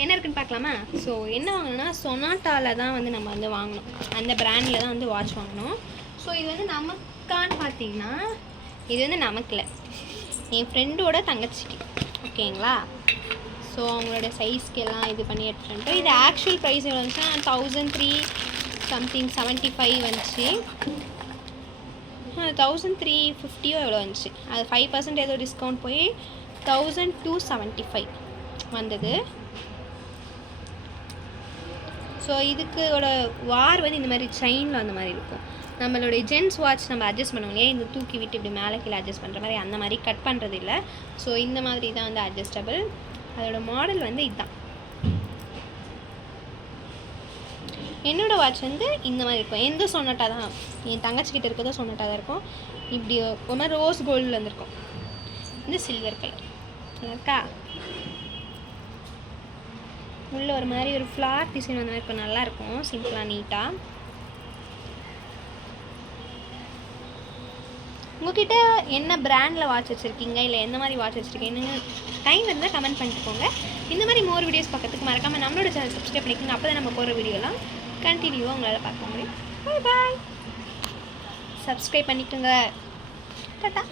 என்ன இருக்குன்னு பார்க்கலாமா? ஸோ என்ன வாங்கணும்னா சொனாட்டாவில் தான் வந்து நம்ம வந்து வாங்கணும். அந்த பிராண்டில் தான் வந்து வாட்ச் வாங்கணும். ஸோ இது வந்து நமக்கான்னு பார்த்தீங்கன்னா இது வந்து நமக்கு இல்லை, என் ஃப்ரெண்டோட தங்கச்சிக்கு. ஓகேங்களா? ஸோ அவங்களோட சைஸ்க்கு எல்லாம் இது பண்ணி எடுத்துகிட்டு இது ஆக்சுவல் ப்ரைஸ் எவ்வளோ வந்துச்சுன்னா 1003 சம்திங் 75 வந்துச்சு. 1350 எவ்வளோ வந்துச்சு. அது 5% ஏதோ டிஸ்கவுண்ட் போய் 1275 வந்தது. ஸோ இதுக்கோட வார் வந்து இந்த மாதிரி செயினில் அந்த மாதிரி இருக்கும். நம்மளுடைய ஜென்ஸ் வாட்ச் நம்ம அட்ஜஸ்ட் பண்ணுவோம் இல்லையா, இந்த தூக்கி விட்டு இப்படி மேலே கீழே அட்ஜஸ்ட் பண்ணுற மாதிரி, அந்த மாதிரி கட் பண்ணுறது இல்லை. ஸோ இந்த மாதிரி தான் வந்து அட்ஜஸ்டபிள். அதோட மாடல் வந்து இதுதான். என்னோடய வாட்ச் வந்து இந்த மாதிரி இருக்கும். எந்த சொனாட்டா தான், என் தங்கச்சிக்கிட்ட இருக்கிறதோ சொனாட்டா தான் இருக்கும். இப்படி ஒரு மாதிரி ரோஸ் கோல்டில் வந்துருக்கும். இது சில்வர் கலர் இருக்கா, உள்ள ஒரு மாதிரி ஒரு ஃப்ளார் டிசைன் வந்த மாதிரி இருக்கும். நல்லாயிருக்கும், சிம்பிளாக நீட்டாக. உங்கள்கிட்ட என்ன பிராண்டில் வாட்ச் வச்சுருக்கீங்க, இல்லை எந்த மாதிரி வாட்ச் வச்சுருக்கீங்கன்னு டைம் இருந்தால் கமெண்ட் பண்ணிட்டு போங்க. இந்த மாதிரி மோர் வீடியோஸ் பார்க்கறதுக்கு மறக்காமல் நம்மளோட சேனல் சப்ஸ்கிரைப் பண்ணிக்கோங்க. அப்போ தான் நம்ம போகிற வீடியோலாம் கண்டினியூவாக உங்களால் பார்க்க முடியும். பாய் பாய், சப்ஸ்கிரைப் பண்ணிக்கோங்க. டாடா.